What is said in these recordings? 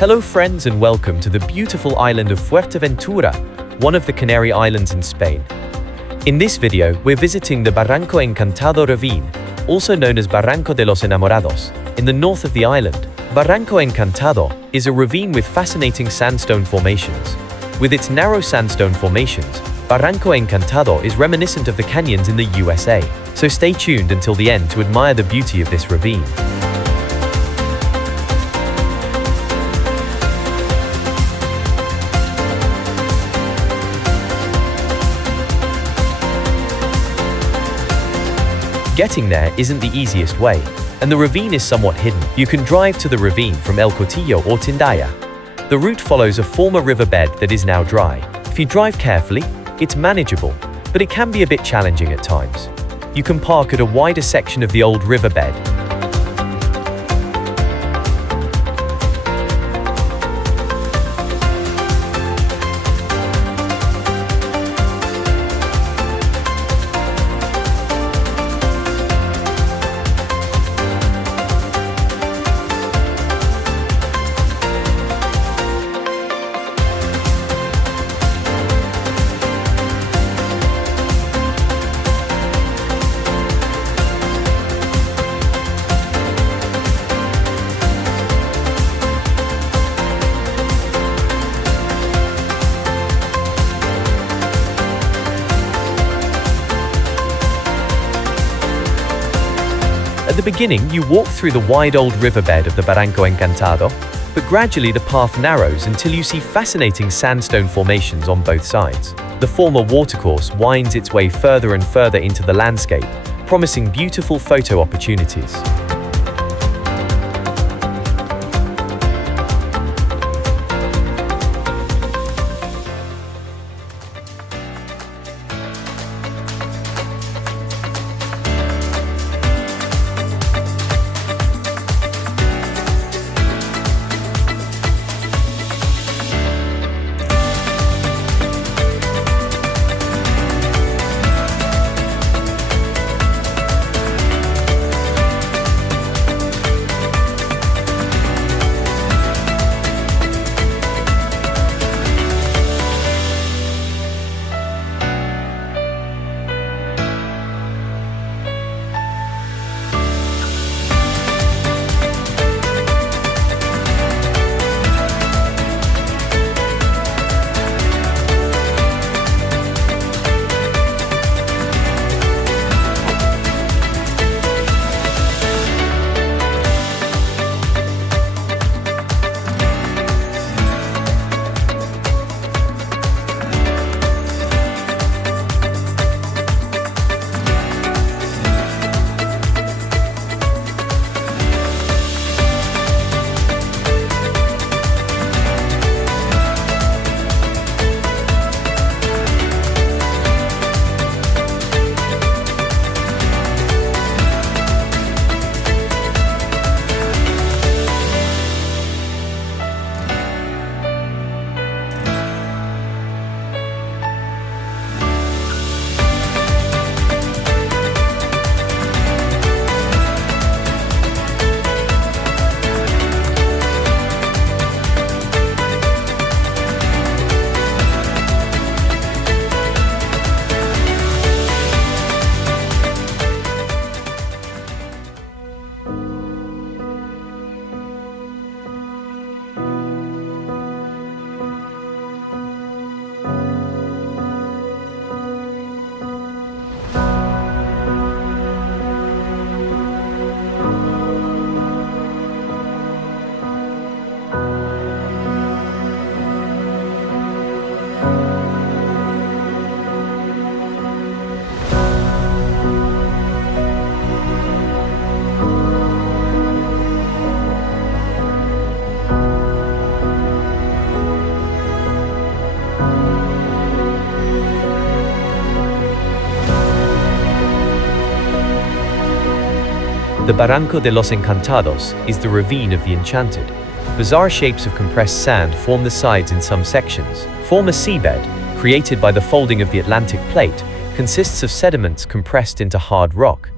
Hello friends and welcome to the beautiful island of Fuerteventura, one of the Canary Islands in Spain. In this video, we're visiting the Barranco Encantado ravine, also known as Barranco de los Enamorados, in the north of the island. Barranco Encantado is a ravine with fascinating sandstone formations. With its narrow sandstone formations, Barranco Encantado is reminiscent of the canyons in the USA, so stay tuned until the end to admire the beauty of this ravine. Getting there isn't the easiest way, and the ravine is somewhat hidden. You can drive to the ravine from El Cotillo or Tindaya. The route follows a former riverbed that is now dry. If you drive carefully, it's manageable, but it can be a bit challenging at times. You can park at a wider section of the old riverbed. At the beginning, you walk through the wide old riverbed of the Barranco Encantado, but gradually the path narrows until you see fascinating sandstone formations on both sides. The former watercourse winds its way further and further into the landscape, promising beautiful photo opportunities. The Barranco de los Encantados is the ravine of the enchanted. Bizarre shapes of compressed sand form the sides in some sections. Former seabed, created by the folding of the Atlantic plate, consists of sediments compressed into hard rock.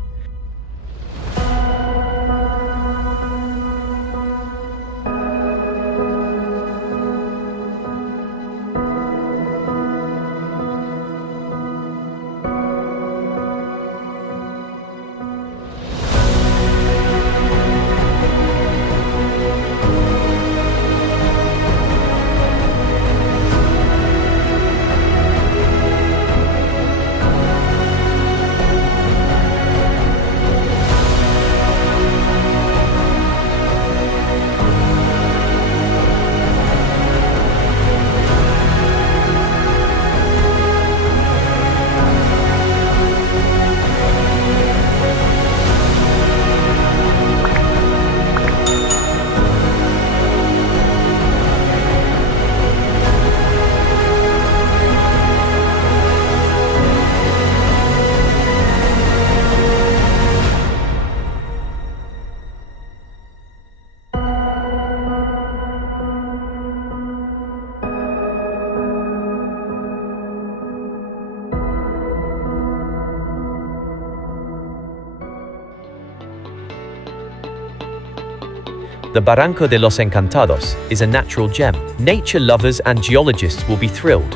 The Barranco de los Encantados is a natural gem. Nature lovers and geologists will be thrilled.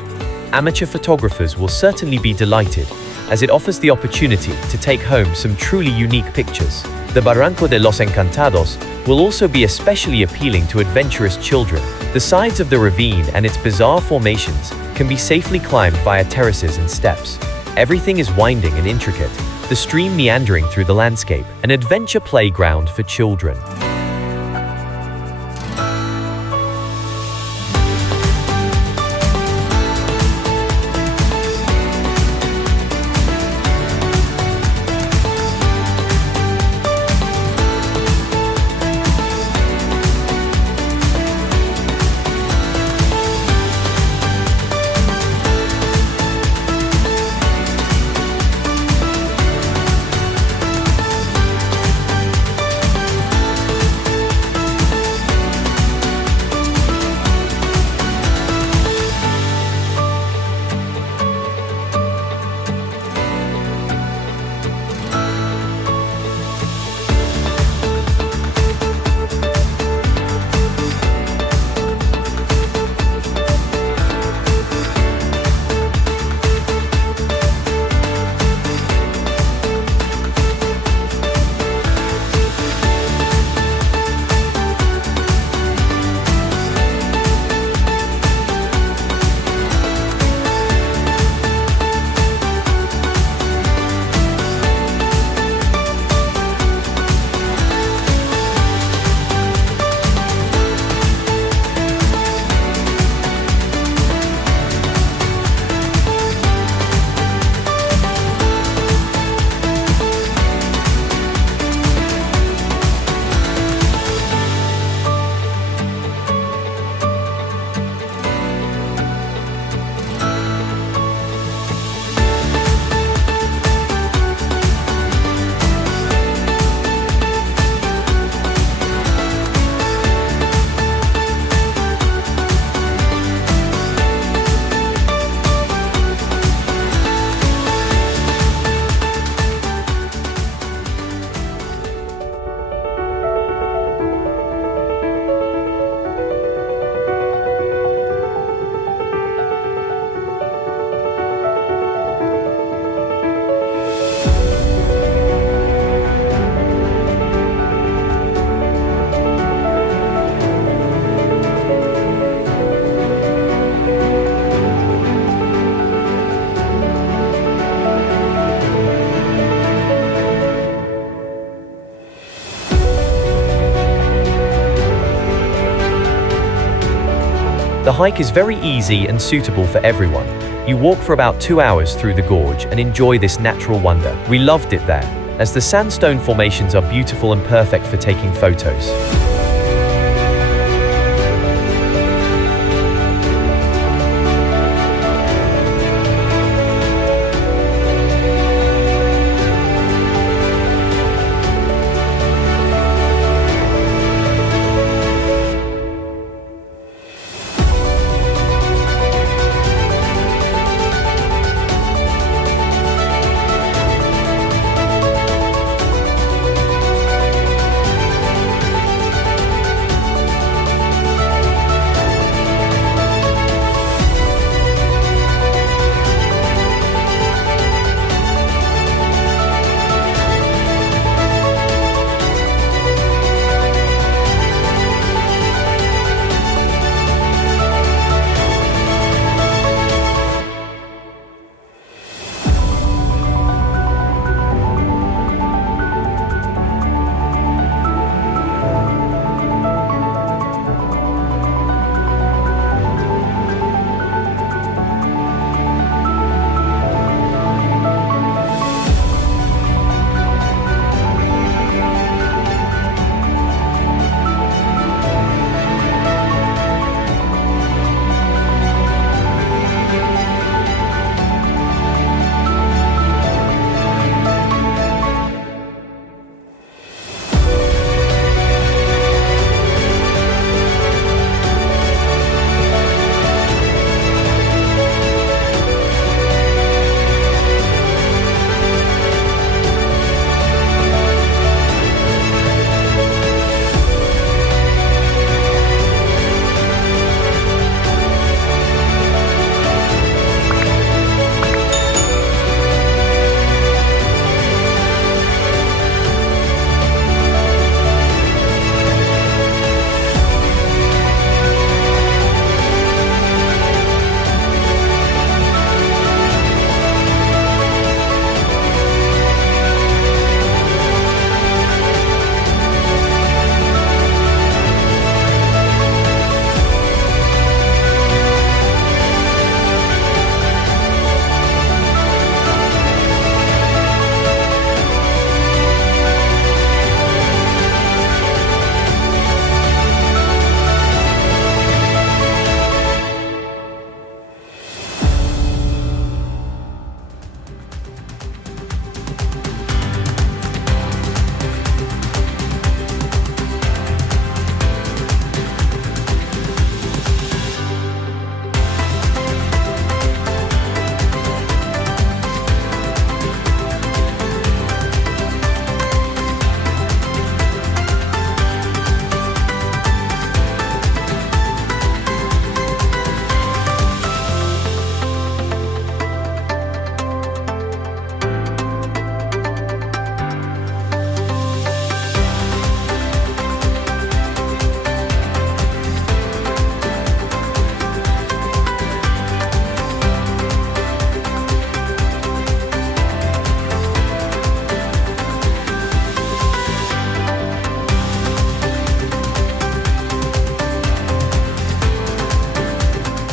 Amateur photographers will certainly be delighted, as it offers the opportunity to take home some truly unique pictures. The Barranco de los Encantados will also be especially appealing to adventurous children. The sides of the ravine and its bizarre formations can be safely climbed via terraces and steps. Everything is winding and intricate, the stream meandering through the landscape, an adventure playground for children. The hike is very easy and suitable for everyone. You walk for about 2 hours through the gorge and enjoy this natural wonder. We loved it there, as the sandstone formations are beautiful and perfect for taking photos.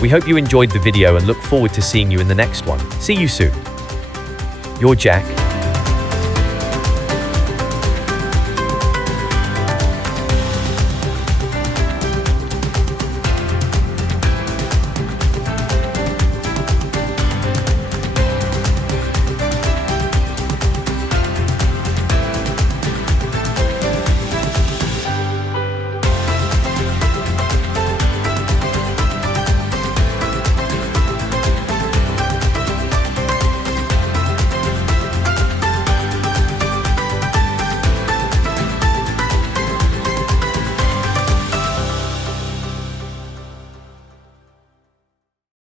We hope you enjoyed the video and look forward to seeing you in the next one. See you soon. Your Jack.